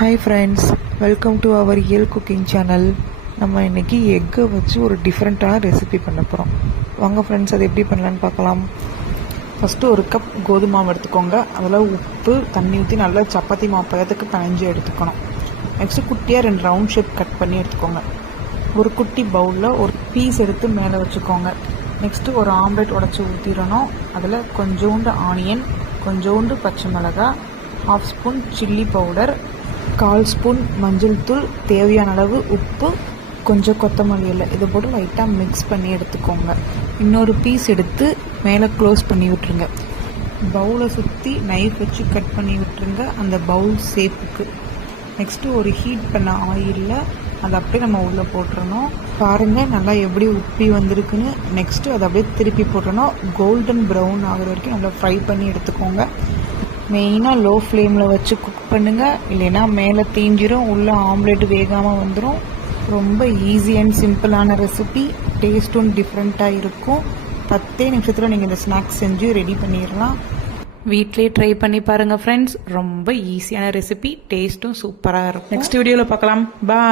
Hi friends, welcome to our real cooking channel. நம்ம இன்றைக்கி எக்கை வச்சு ஒரு டிஃப்ரெண்ட்டான ரெசிபி பண்ண போகிறோம். வாங்க ஃப்ரெண்ட்ஸ், அது எப்படி பண்ணலான்னு பார்க்கலாம். ஃபஸ்ட்டு ஒரு கப் கோதுமை மாவு எடுத்துக்கோங்க. அதில் உப்பு தண்ணி ஊற்றி நல்லா சப்பாத்தி மாவு பதத்துக்கு பிணைஞ்சு எடுத்துக்கணும். நெக்ஸ்ட்டு குட்டியாக 2 ரவுண்ட் ஷேப் கட் பண்ணி எடுத்துக்கோங்க. ஒரு குட்டி பவுலில் ஒரு பீஸ் எடுத்து மேலே வச்சுக்கோங்க. நெக்ஸ்ட்டு ஒரு ஆம்லெட் உடச்சி ஊற்றிடணும். அதில் கொஞ்சோண்டு ஆனியன், கொஞ்சோண்டு பச்சை மிளகாய், 1/2 ஸ்பூன் சில்லி பவுடர், 1/4 ஸ்பூன் மஞ்சள் தூள், தேவையான அளவு உப்பு, கொஞ்சம் கொத்தமல்லி இலை, இதை போட்டு லைட்டாக மிக்ஸ் பண்ணி எடுத்துக்கோங்க. இன்னொரு பீஸ் எடுத்து மேலே க்ளோஸ் பண்ணி விட்டுருங்க. பவுலை சுற்றி நைஃப் வச்சு கட் பண்ணி விட்டுருங்க அந்த பவுல் ஷேப்புக்கு. நெக்ஸ்ட்டு ஒரு ஹீட் பண்ண ஆயிலில் அதை அப்படியே நம்ம உள்ளே போட்டுறணும். பாருங்கள் நல்லா எப்படி உப்பி வந்திருக்குன்னு. நெக்ஸ்ட்டு அதை அப்படியே திருப்பி போட்டுறணும். கோல்டன் ப்ரௌன் ஆகிற வரைக்கும் நல்லா ஃப்ரை பண்ணி எடுத்துக்கோங்க. மெயினாக லோ ஃப்ளேமில் வச்சு குக் பண்ணுங்கள், இல்லைன்னா மேலே தீஞ்சிரும், உள்ளே ஆம்லேட் வேகாமல் வந்துடும். ரொம்ப ஈஸி அண்ட் சிம்பிளான ரெசிபி, டேஸ்ட்டும் டிஃப்ரெண்ட்டாக இருக்கும். 10 நிமிஷத்தில் நீங்கள் இந்த ஸ்நாக்ஸ் செஞ்சு ரெடி பண்ணிடலாம். வீட்டிலே ட்ரை பண்ணி பாருங்கள் ஃப்ரெண்ட்ஸ். ரொம்ப ஈஸியான ரெசிபி, டேஸ்ட்டும் சூப்பராக இருக்கும். நெக்ஸ்ட் வீடியோவில் பார்க்கலாம். பாய்.